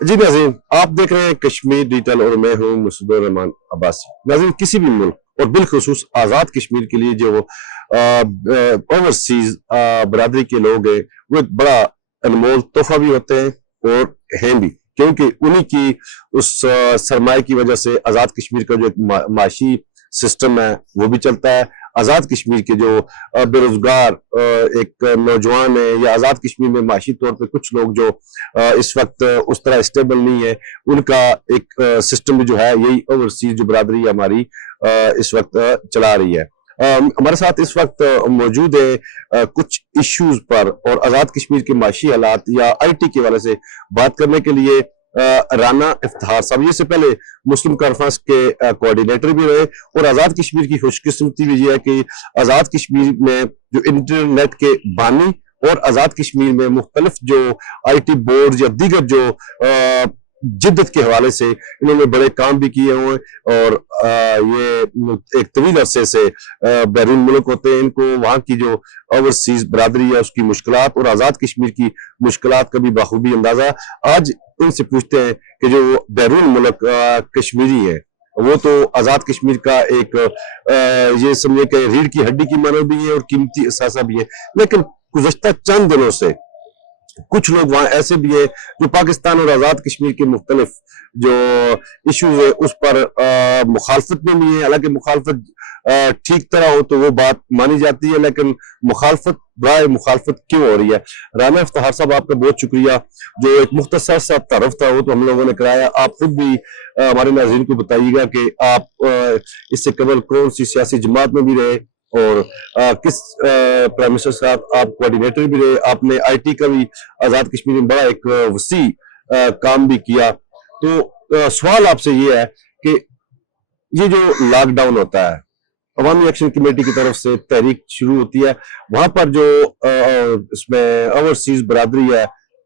جی ناظرین، آپ دیکھ رہے ہیں کشمیر ڈیجیٹل اور میں ہوں مسعود الرحمان عباسی۔ ناظرین، کسی بھی ملک اور بالخصوص آزاد کشمیر کے لیے جو اوورسیز برادری کے لوگ ہیں وہ ایک بڑا انمول تحفہ بھی ہوتے ہیں اور ہیں بھی، کیونکہ انہی کی اس سرمایہ کی وجہ سے آزاد کشمیر کا جو ایک معاشی سسٹم ہے وہ بھی چلتا ہے۔ آزاد کشمیر کے جو بے روزگار ایک نوجوان ہے یا آزاد کشمیر میں معاشی طور پہ کچھ لوگ جو اس وقت اس طرح اسٹیبل نہیں ہے، ان کا ایک سسٹم جو ہے یہی اوورسیز جو برادری ہماری اس وقت چلا رہی ہے۔ ہمارے ساتھ اس وقت موجود ہے کچھ ایشوز پر اور آزاد کشمیر کے معاشی حالات یا آئی ٹی کے حوالے سے بات کرنے کے لیے رانا افتخار صاحب، یہ سے پہلے مسلم کانفرنس کے کوارڈینیٹر بھی رہے، اور آزاد کشمیر کی خوش قسمتی بھی یہ ہے کہ آزاد کشمیر میں جو انٹرنیٹ کے بانی اور آزاد کشمیر میں مختلف جو آئی ٹی بورڈ یا دیگر جو جدت کے حوالے سے انہوں نے بڑے کام بھی کیے ہوئے، اور یہ ایک طویل عرصے سے بیرون ملک ہوتے ہیں، ان کو وہاں کی جو اوورسیز برادری ہے اس کی مشکلات اور آزاد کشمیر کی مشکلات کا بھی بخوبی اندازہ۔ آج ان سے پوچھتے ہیں کہ جو بیرون ملک کشمیری ہے وہ تو آزاد کشمیر کا ایک یہ سمجھے کہ ریڑھ کی ہڈی کی مانو بھی ہے اور قیمتی اثاثہ بھی ہے، لیکن گزشتہ چند دنوں سے کچھ لوگ وہاں ایسے بھی ہیں جو پاکستان اور آزاد کشمیر کے مختلف جو ایشوز ہے اس پر مخالفت میں بھی ہے۔ حالانکہ مخالفت ٹھیک طرح ہو تو وہ بات مانی جاتی ہے، لیکن مخالفت برائے مخالفت کیوں ہو رہی ہے؟ رانا افتخار صاحب، آپ کا بہت شکریہ۔ جو ایک مختصر سا تعارف تھا وہ تو ہم لوگوں نے کرایا، آپ خود بھی ہمارے ناظرین کو بتائیے گا کہ آپ اس سے قبل کون سی سیاسی جماعت میں بھی رہے اور کس پرائم منسٹر صاحب آپ کوارڈینیٹر بھی رہے، آپ نے آئی ٹی کا بھی آزاد کشمیر میں بڑا ایک وسیع کام بھی کیا۔ تو سوال آپ سے یہ ہے کہ یہ جو لاک ڈاؤن ہوتا ہے، عوامی ایکشن کمیٹی کی طرف سے تحریک شروع ہوتی ہے، وہاں پر جو اس میں اوورسیز برادری ہے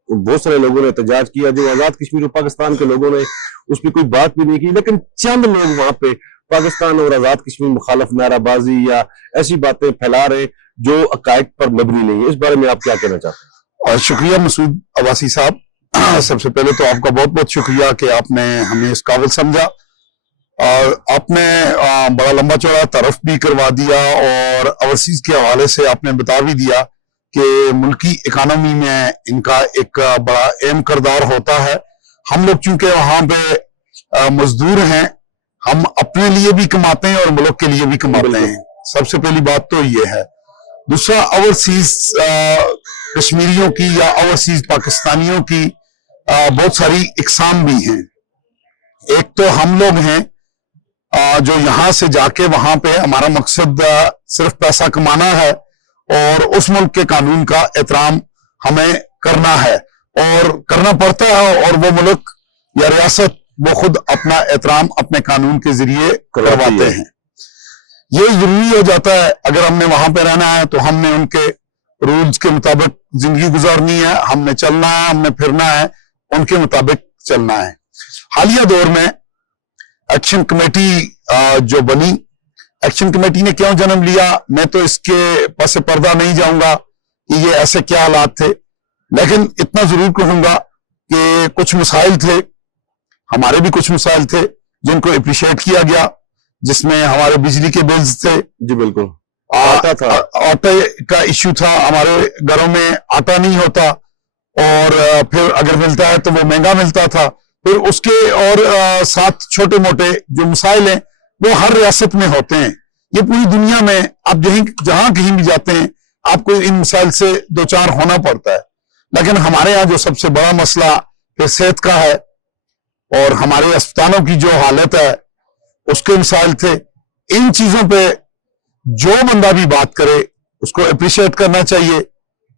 بہت سارے لوگوں نے احتجاج کیا، جو آزاد کشمیر اور پاکستان کے لوگوں نے اس پہ کوئی بات بھی نہیں کی، لیکن چند لوگ وہاں پہ پاکستان اور آزاد کشمیر مخالف نعرہ بازی یا ایسی باتیں پھیلا رہے جو عقائد پر مبنی نہیں ہے۔ اس بارے میں آپ کیا کہنا چاہتے ہیں؟ اور شکریہ مسعود عباسی صاحب، سب سے پہلے تو آپ کا بہت بہت شکریہ کہ آپ نے ہمیں اس قابل سمجھا، اور آپ نے بڑا لمبا چوڑا تعارف بھی کروا دیا، اور اوورسیز کے حوالے سے آپ نے بتا بھی دیا کہ ملکی اکانومی میں ان کا ایک بڑا اہم کردار ہوتا ہے۔ ہم لوگ چونکہ وہاں پہ مزدور ہیں، ہم اپنے لیے بھی کماتے ہیں اور ملک کے لیے بھی کماتے ہیں، سب سے پہلی بات تو یہ ہے۔ دوسرا، اوورسیز کشمیریوں کی یا اوورسیز پاکستانیوں کی بہت ساری اقسام بھی ہیں۔ ایک تو ہم لوگ ہیں جو یہاں سے جا کے وہاں پہ ہمارا مقصد صرف پیسہ کمانا ہے اور اس ملک کے قانون کا احترام ہمیں کرنا ہے اور کرنا پڑتا ہے، اور وہ ملک یا ریاست وہ خود اپنا احترام اپنے قانون کے ذریعے کرواتے ہیں۔ یہ ضروری ہو جاتا ہے، اگر ہم نے وہاں پہ رہنا ہے تو ہم نے ان کے رولز کے مطابق زندگی گزارنی ہے، ہم نے چلنا ہے، ہم نے پھرنا ہے، ان کے مطابق چلنا ہے۔ حالیہ دور میں ایکشن کمیٹی جو بنی، ایکشن کمیٹی نے کیوں جنم لیا، میں تو اس کے پس پردہ نہیں جاؤں گا کہ یہ ایسے کیا حالات تھے، لیکن اتنا ضرور کہوں گا کہ کچھ مسائل تھے، ہمارے بھی کچھ مسائل تھے جن کو اپریشیٹ کیا گیا، جس میں ہمارے بجلی کے بلز تھے، جی بالکل، آٹے کا ایشو تھا، ہمارے گھروں میں آٹا نہیں ہوتا، اور پھر اگر ملتا ہے تو وہ مہنگا ملتا تھا، پھر اس کے اور ساتھ چھوٹے موٹے جو مسائل ہیں وہ ہر ریاست میں ہوتے ہیں، یہ پوری دنیا میں آپ جہاں کہیں بھی جاتے ہیں آپ کو ان مسائل سے دوچار ہونا پڑتا ہے، لیکن ہمارے یہاں جو سب سے بڑا مسئلہ پھر صحت کا ہے، اور ہمارے اسپتالوں کی جو حالت ہے اس کے مسائل تھے۔ ان چیزوں پہ جو بندہ بھی بات کرے اس کو اپریشیٹ کرنا چاہیے،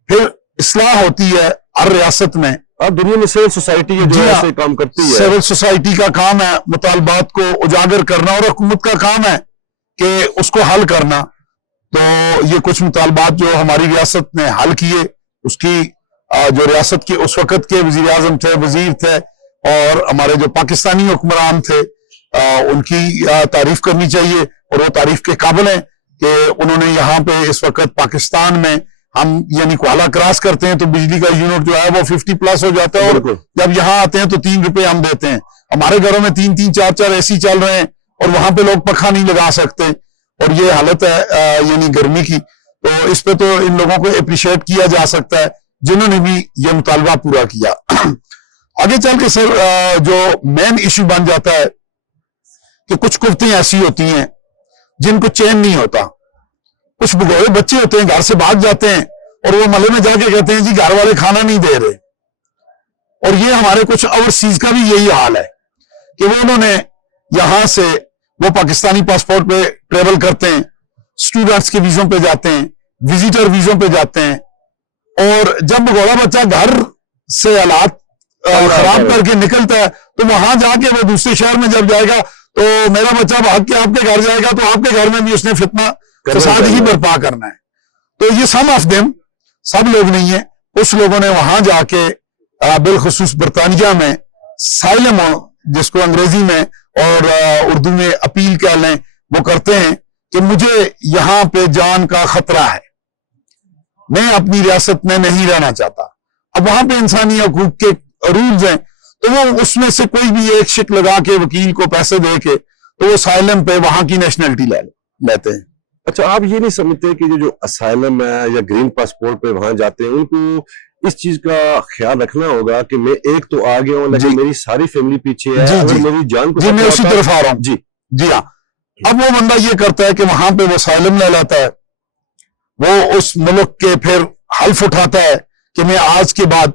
پھر اصلاح ہوتی ہے ہر ریاست میں۔ دنیا میں سول سوسائٹی جو ایسے کام کرتی ہے، سول سوسائٹی کا کام ہے مطالبات کو اجاگر کرنا، اور حکومت کا کام ہے کہ اس کو حل کرنا۔ تو یہ کچھ مطالبات جو ہماری ریاست نے حل کیے، اس کی جو ریاست کے اس وقت کے وزیر اعظم تھے، وزیر تھے، اور ہمارے جو پاکستانی حکمران تھے، ان کی تعریف کرنی چاہیے، اور وہ تعریف کے قابل ہیں کہ انہوں نے یہاں پہ اس وقت پاکستان میں ہم یعنی کوالہ کراس کرتے ہیں تو بجلی کا یونٹ جو ہے وہ 50+ ہو جاتا ہے، اور جب یہاں آتے ہیں تو 3 روپے ہم دیتے ہیں. ہمارے گھروں میں 3 4 ایسی چل رہے ہیں اور وہاں پہ لوگ پنکھا نہیں لگا سکتے، اور یہ حالت ہے یعنی گرمی کی. تو اس پہ تو ان لوگوں کو اپریشیٹ کیا جا سکتا ہے جنہوں نے بھی یہ مطالبہ پورا کیا. آگے چل کے سر جو مین ایشو بن جاتا ہے کہ کچھ قوتیں ایسی ہوتی ہیں جن کو چین نہیں ہوتا. کچھ بگوئے بچے ہوتے ہیں گھر سے بھاگ جاتے ہیں اور وہ محلے میں جا کے کہتے ہیں جی گھر والے کھانا نہیں دے رہے. اور یہ ہمارے کچھ اوورسیز کا بھی یہی حال ہے کہ وہ انہوں نے یہاں سے وہ پاکستانی پاسپورٹ پہ ٹریول کرتے ہیں، اسٹوڈنٹس کے ویزوں پہ جاتے ہیں، وزیٹر ویزوں پہ جاتے ہیں، اور جب بگوڑا بچہ گھر سے حالات خراب کر کے نکلتا ہے تو وہاں جا کے وہ دوسرے شہر میں جب جائے گا تو میرا بچہ بھاگ کے آپ کے گھر جائے گا تو آپ کے گھر میں بھی اس نے فتنہ فساد ہی برپا کرنا ہے. تو یہ سم آف دیم، سب لوگ نہیں ہیں، کچھ لوگوں نے وہاں جا کے بالخصوص برطانیہ میں سائلم، جس کو انگریزی میں اور اردو میں اپیل کہہ لیں، وہ کرتے ہیں کہ مجھے یہاں پہ جان کا خطرہ ہے، میں اپنی ریاست میں نہیں رہنا چاہتا. اب وہاں پہ انسانی حقوق کے رولز ہیں تو وہ اس میں سے کوئی بھی ایک شک لگا کے وکیل کو پیسے دے کے تو وہ سائلم پہ وہاں کی نیشنلٹی لیتے ہیں. اچھا، آپ یہ نہیں سمجھتے کہ جو اسائلم ہے یا گرین پاسپورٹ پہ وہاں جاتے ہیں ان کو اس چیز کا خیال رکھنا ہوگا کہ میں ایک تو آ گیا ہوں لیکن میری ساری فیملی پیچھے ہے، اگر میری جان کو میں اسی طرف آ رہا ہوں. جی ہاں. اب وہ بندہ یہ کرتا ہے کہ وہاں پہ وہ سائلم لے لیتا ہے، وہ اس ملک کے پھر حلف اٹھاتا ہے کہ میں آج کے بعد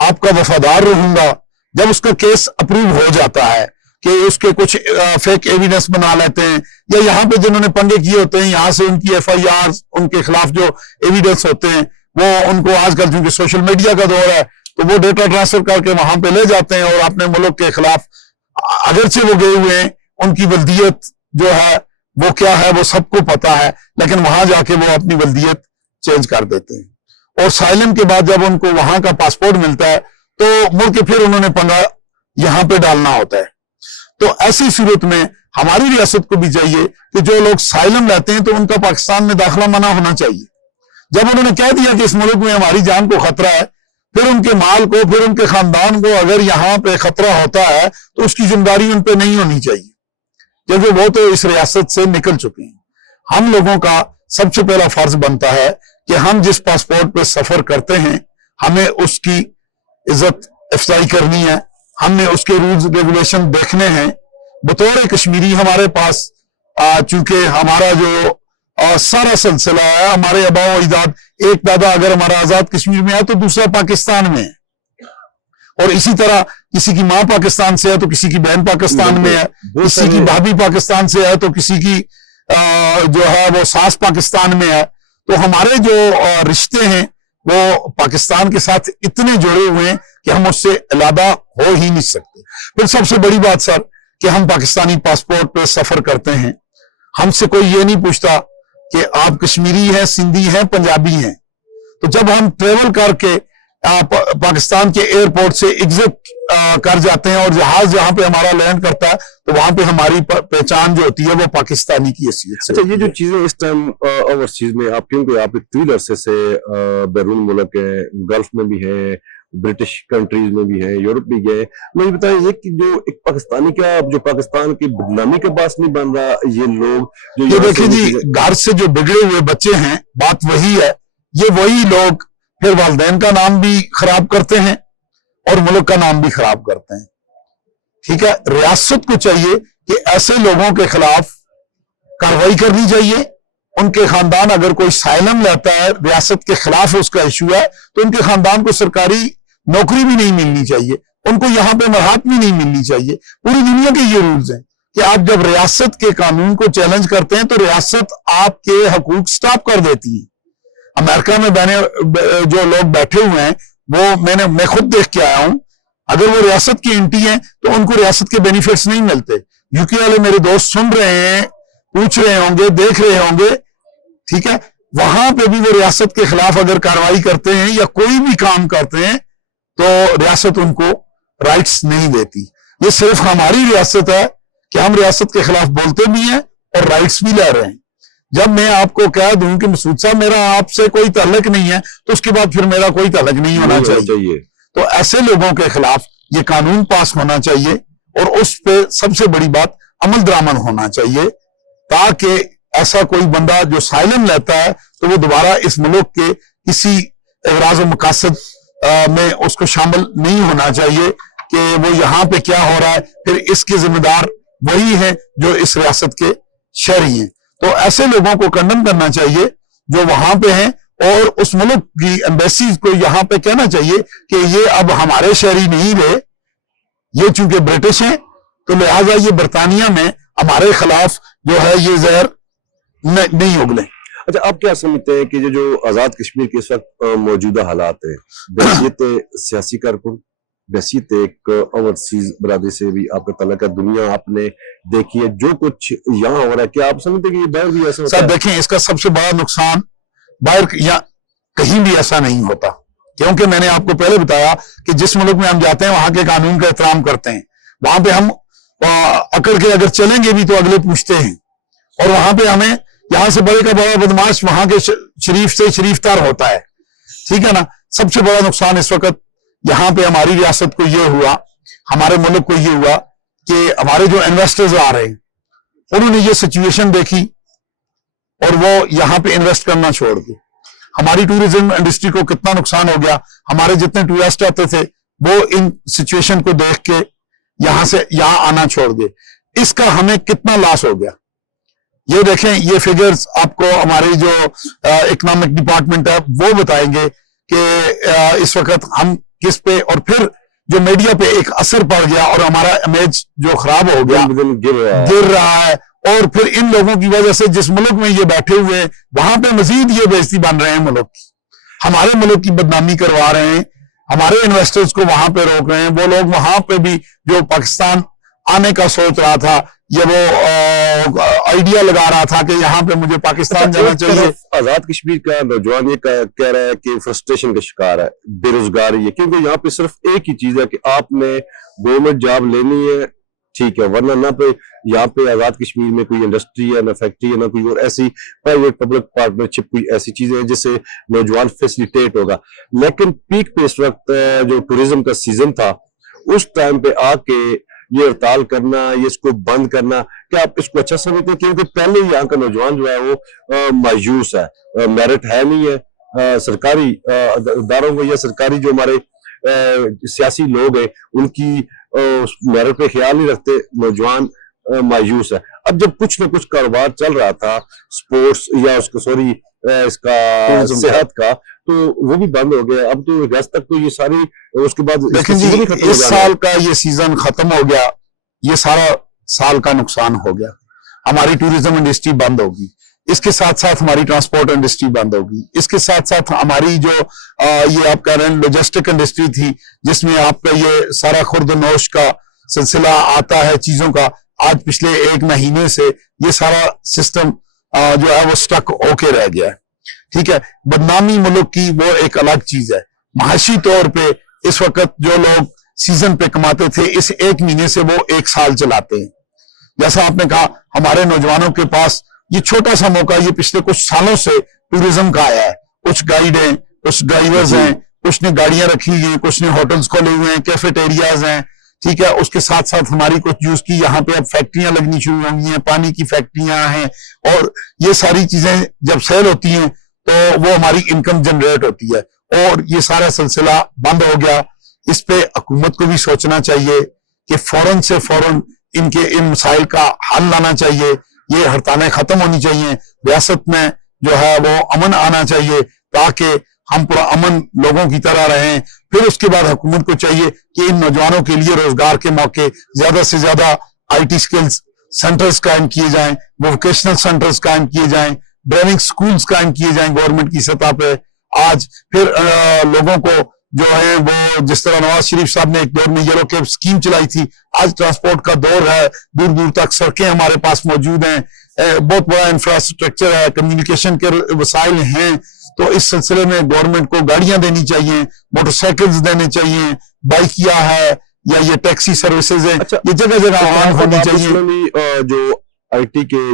آپ کا وفادار رہوں گا. جب اس کا کیس اپروو ہو جاتا ہے کہ اس کے کچھ فیک ایویڈنس بنا لیتے ہیں، یا یہاں پہ جنہوں نے پنگے کیے ہوتے ہیں یہاں سے ان کی FIR ان کے خلاف جو ایویڈنس ہوتے ہیں وہ ان کو آج کل چونکہ سوشل میڈیا کا دور ہے تو وہ ڈیٹا ٹرانسفر کر کے وہاں پہ لے جاتے ہیں اور اپنے ملک کے خلاف اگرچہ وہ گئے ہوئے ہیں ان کی ولدیت جو ہے وہ کیا ہے وہ سب کو پتا ہے، لیکن وہاں جا کے وہ اپنی ولدیت چینج کر دیتے ہیں. اور سائلم کے بعد جب ان کو وہاں کا پاسپورٹ ملتا ہے تو مڑ کے پھر انہوں نے پنگا یہاں پہ ڈالنا ہوتا ہے. تو ایسی صورت میں ہماری ریاست کو بھی چاہیے کہ جو لوگ سائلم لیتے ہیں تو ان کا پاکستان میں داخلہ منع ہونا چاہیے. جب انہوں نے کہہ دیا کہ اس ملک میں ہماری جان کو خطرہ ہے، پھر ان کے مال کو، پھر ان کے خاندان کو اگر یہاں پہ خطرہ ہوتا ہے تو اس کی ذمہ داری ان پہ نہیں ہونی چاہیے، کیونکہ وہ تو اس ریاست سے نکل چکے ہیں. ہم لوگوں کا سب سے پہلا فرض بنتا ہے کہ ہم جس پاسپورٹ پہ سفر کرتے ہیں ہمیں اس کی عزت افزائی کرنی ہے، ہم نے اس کے رولز ریگولیشن دیکھنے ہیں. بطور کشمیری ہمارے پاس چونکہ ہمارا جو سارا سلسلہ ہے، ہمارے آباء و اجداد، ایک دادا اگر ہمارا آزاد کشمیر میں ہے تو دوسرا پاکستان میں ہے، اور اسی طرح کسی کی ماں پاکستان سے ہے تو کسی کی بہن پاکستان میں ہے، کسی کی بھابھی پاکستان سے ہے تو کسی کی جو ہے وہ ساس پاکستان میں ہے. تو ہمارے جو رشتے ہیں وہ پاکستان کے ساتھ اتنے جڑے ہوئے ہیں کہ ہم اس سے علیحدہ ہو ہی نہیں سکتے. پھر سب سے بڑی بات سر کہ ہم پاکستانی پاسپورٹ پہ سفر کرتے ہیں، ہم سے کوئی یہ نہیں پوچھتا کہ آپ کشمیری ہیں، سندھی ہیں، پنجابی ہیں. تو جب ہم ٹریول کر کے پاکستان کے ایئرپورٹ سے ایگزٹ کر جاتے ہیں اور جہاز جہاں پہ ہمارا لینڈ کرتا ہے تو وہاں پہ ہماری پہچان جو ہوتی ہے وہ پاکستانی کی حیثیت سے. اچھا، یہ جو چیزیں اس ٹائم اوورسیز میں آپ کیونکہ آپ ایک طویل عرصے سے بیرون ملک ہے، گلف میں بھی ہے، برٹش کنٹریز میں بھی ہے، یورپ میں گئے، مجھے بتائیں یہ کہ جو ایک پاکستانی کا جو پاکستان کی بدنامی کا باعث نہیں بن رہا یہ لوگ یہ دیکھیں جی، گھر سے جو بگڑے ہوئے بچے ہیں، بات وہی ہے، یہ وہی لوگ پھر والدین کا نام بھی خراب کرتے ہیں اور ملک کا نام بھی خراب کرتے ہیں. ٹھیک ہے، ریاست کو چاہیے کہ ایسے لوگوں کے خلاف کارروائی کرنی چاہیے. ان کے خاندان اگر کوئی سائلم لیتا ہے، ریاست کے خلاف اس کا ایشو ہے، تو ان کے خاندان کو سرکاری نوکری بھی نہیں ملنی چاہیے، ان کو یہاں پہ مراحت بھی نہیں ملنی چاہیے. پوری دنیا کے یہ رولز ہیں کہ آپ جب ریاست کے قانون کو چیلنج کرتے ہیں تو ریاست آپ کے حقوق سٹاپ کر دیتی ہے. امریکہ میں جو لوگ بیٹھے ہوئے ہیں وہ میں خود دیکھ کے آیا ہوں، اگر وہ ریاست کی انٹی ہیں تو ان کو ریاست کے بینیفٹس نہیں ملتے. UK والے میرے دوست سن رہے ہیں، پوچھ رہے ہوں گے، دیکھ رہے ہوں گے. ٹھیک ہے، وہاں پہ بھی وہ ریاست کے خلاف اگر کارروائی کرتے ہیں یا کوئی بھی کام کرتے ہیں تو ریاست ان کو رائٹس نہیں دیتی. یہ صرف ہماری ریاست ہے کہ ہم ریاست کے خلاف بولتے بھی ہیں اور رائٹس بھی لے رہے ہیں. جب میں آپ کو کہہ دوں کہ مسعود صاحب میرا آپ سے کوئی تعلق نہیں ہے تو اس کے بعد پھر میرا کوئی تعلق نہیں ہونا چاہیے. تو ایسے لوگوں کے خلاف یہ قانون پاس ہونا چاہیے اور اس پہ سب سے بڑی بات عمل درآمد ہونا چاہیے تاکہ ایسا کوئی بندہ جو سائلم لیتا ہے تو وہ دوبارہ اس ملک کے کسی اغراض و مقاصد میں اس کو شامل نہیں ہونا چاہیے کہ وہ یہاں پہ کیا ہو رہا ہے پھر اس کے ذمہ دار وہی ہیں جو اس ریاست کے شہری ہیں. تو ایسے لوگوں کو کنڈم کرنا چاہیے جو وہاں پہ ہیں اور اس ملک کی ایمبیسیز کو یہاں پہ کہنا چاہیے کہ یہ اب ہمارے شہری نہیں رہے, یہ چونکہ برٹش ہیں تو لہٰذا یہ برطانیہ میں ہمارے خلاف جو ہے یہ زہر نہیں اگلیں. اچھا آپ کیا سمجھتے ہیں کہ جو آزاد کشمیر کے اس وقت موجودہ حالات ہیں, بحیثیت سیاسی کارکن, بحیثیت ایک اوورسیز برادری سے بھی آپ کا تعلق ہے, دنیا آپ نے دیکھی ہے جو کچھ یہاں ہو رہا ہے, کیا آپ سمجھتے ہیں کہ یہ باہر بھی ایسا ہوتا ہے؟ سر دیکھیں اس کا سب سے بڑا نقصان باہر یا کہیں بھی ایسا نہیں ہوتا, کیونکہ میں نے آپ کو پہلے بتایا کہ جس ملک میں ہم جاتے ہیں وہاں کے قانون کا احترام کرتے ہیں, وہاں پہ ہم اکڑ کے اگر چلیں گے بھی تو اگلے پوچھتے ہیں, اور وہاں پہ ہمیں یہاں سے بڑے کا بڑا بدماش وہاں کے شریف سے شریف تر ہوتا ہے. ٹھیک ہے نا. سب سے بڑا نقصان اس وقت یہاں پہ ہماری ریاست کو یہ ہوا, ہمارے ملک کو یہ ہوا کہ ہمارے جو انویسٹرز آ رہے ہیں انہوں نے یہ سچویشن دیکھی اور وہ یہاں پہ انویسٹ کرنا چھوڑ دی. ہماری ٹورزم انڈسٹری کو کتنا نقصان ہو گیا, ہمارے جتنے ٹورسٹ آتے تھے وہ ان سچویشن کو دیکھ کے یہاں سے یہاں آنا چھوڑ گئے. اس کا ہمیں کتنا لاس ہو گیا یہ دیکھیں, یہ فگرز آپ کو ہماری جو اکنامک ڈپارٹمنٹ ہے وہ بتائیں گے کہ اس وقت ہم کس پہ, اور پھر جو میڈیا پہ ایک اثر پڑ گیا اور ہمارا امیج جو خراب ہو گیا گر رہا ہے, اور پھر ان لوگوں کی وجہ سے جس ملک میں یہ بیٹھے ہوئے ہیں وہاں پہ مزید یہ بے عزتی بن رہے ہیں ملک کی, ہمارے ملک کی بدنامی کروا رہے ہیں, ہمارے انویسٹرز کو وہاں پہ روک رہے ہیں. وہ لوگ وہاں پہ بھی جو پاکستان آنے کا سوچ رہا تھا یہ وہ آئیڈیا لگا رہا تھا کہ یہاا پہ مجھے پاکستان جانا چاہیے. آزاد کشمیر کا نوجوان یہ کہہ رہا ہے کہ فرسٹریشن کا شکار ہے, بے روزگاری ہے, کیونکہ یہاں پہ صرف ایک ہی چیز ہے کہ آپ نے گورنمنٹ جاب لینی ہے ٹھیک ہے, ورنہ نہ پہ یہاں پہ آزاد کشمیر میں کوئی انڈسٹری ہے, نہ فیکٹری ہے, نہ کوئی اور ایسی پرائیویٹ پبلک پارٹنرشپ کوئی ایسی چیزیں ہیں جس سے نوجوان فیسیلیٹیٹ ہوگا. لیکن پیک پہ اس وقت جو ٹورزم کا سیزن تھا اس ٹائم پہ آ کے یہ ہڑتال کرنا, یہ اس کو بند کرنا, کیا آپ اس کو اچھا سمجھتے ہیں؟ کیونکہ پہلے یہاں کا نوجوان جو ہے وہ مایوس ہے, میرٹ ہے نہیں ہے سرکاری اداروں کو, یا سرکاری جو ہمارے سیاسی لوگ ہیں ان کی میرٹ پہ خیال نہیں رکھتے, نوجوان مایوس ہے. اب جب کچھ نہ کچھ کاروبار چل رہا تھا سپورٹس یا اس کو اس کا صحت کا, تو وہ بھی بند ہو گیا. اب تو اگست تک تو یہ ساری, اس کے بعد دیکھیں جی اس سال کا یہ سیزن ختم ہو گیا, یہ سارا سال کا نقصان ہو گیا. ہماری ٹورزم انڈسٹری بند ہوگی, اس کے ساتھ ساتھ ہماری ٹرانسپورٹ انڈسٹری بند ہوگی, اس کے ساتھ ساتھ ہماری جو یہ آپ کہہ رہے ہیں لوجسٹک انڈسٹری تھی جس میں آپ کا یہ سارا خرد و نوش کا سلسلہ آتا ہے چیزوں کا, آج پچھلے 1 مہینے سے یہ سارا سسٹم جو ہے وہ سٹک ہو کے رہ گیا ہے. ٹھیک ہے. بدنامی ملک کی وہ ایک الگ چیز ہے. معاشی طور پہ اس وقت جو لوگ سیزن پہ کماتے تھے اس 1 مہینے سے وہ 1 سال چلاتے ہیں. جیسا آپ نے کہا ہمارے نوجوانوں کے پاس یہ چھوٹا سا موقع یہ پچھلے کچھ سالوں سے ٹورزم کا آیا ہے. کچھ گائیڈ ہیں, کچھ ڈرائیورز ہیں, کچھ نے گاڑیاں رکھی ہوئی ہیں, کچھ نے ہوٹلز کھولے ہوئے ہیں, کیفیٹیریاز ہیں. ٹھیک ہے. اس کے ساتھ ساتھ ہماری کچھ جوس کی یہاں پہ اب فیکٹریاں لگنی شروع ہو گئی ہیں, پانی کی فیکٹریاں ہیں, اور یہ ساری چیزیں جب سیل ہوتی ہیں تو وہ ہماری انکم جنریٹ ہوتی ہے. اور یہ سارا سلسلہ بند ہو گیا. اس پہ حکومت کو بھی سوچنا چاہیے کہ فوراً سے فوراً ان مسائل کا حل لانا چاہیے. یہ ہڑتالیں ختم ہونی چاہیے, ریاست میں جو ہے وہ امن آنا چاہیے تاکہ ہم پورا امن لوگوں کی طرح رہیں. پھر اس کے بعد حکومت کو چاہیے کہ ان نوجوانوں کے لیے روزگار کے موقع زیادہ سے زیادہ آئی ٹی سکلز سینٹرز قائم کیے جائیں, ووکیشنل سینٹرز قائم کیے جائیں, ڈرائیونگ سکولز قائم کیے جائیں گورنمنٹ کی سطح پہ. آج پھر لوگوں کو جو ہے وہ جس طرح نواز شریف صاحب نے ایک دور میں یلو کیب اسکیم چلائی تھی, آج ٹرانسپورٹ کا دور ہے, دور دور تک سڑکیں ہمارے پاس موجود ہیں, بہت بڑا انفراسٹرکچر ہے, کمیونیکیشن کے وسائل ہیں. تو اس سلسلے میں گورنمنٹ کو گاڑیاں دینی چاہیے, موٹر سائیکلز دینے چاہیے, بائکیاں ہے یا یہ ٹیکسی سروسز ہیں, یہ جگہ جگہ عام ہونی چاہیے. جو IT کے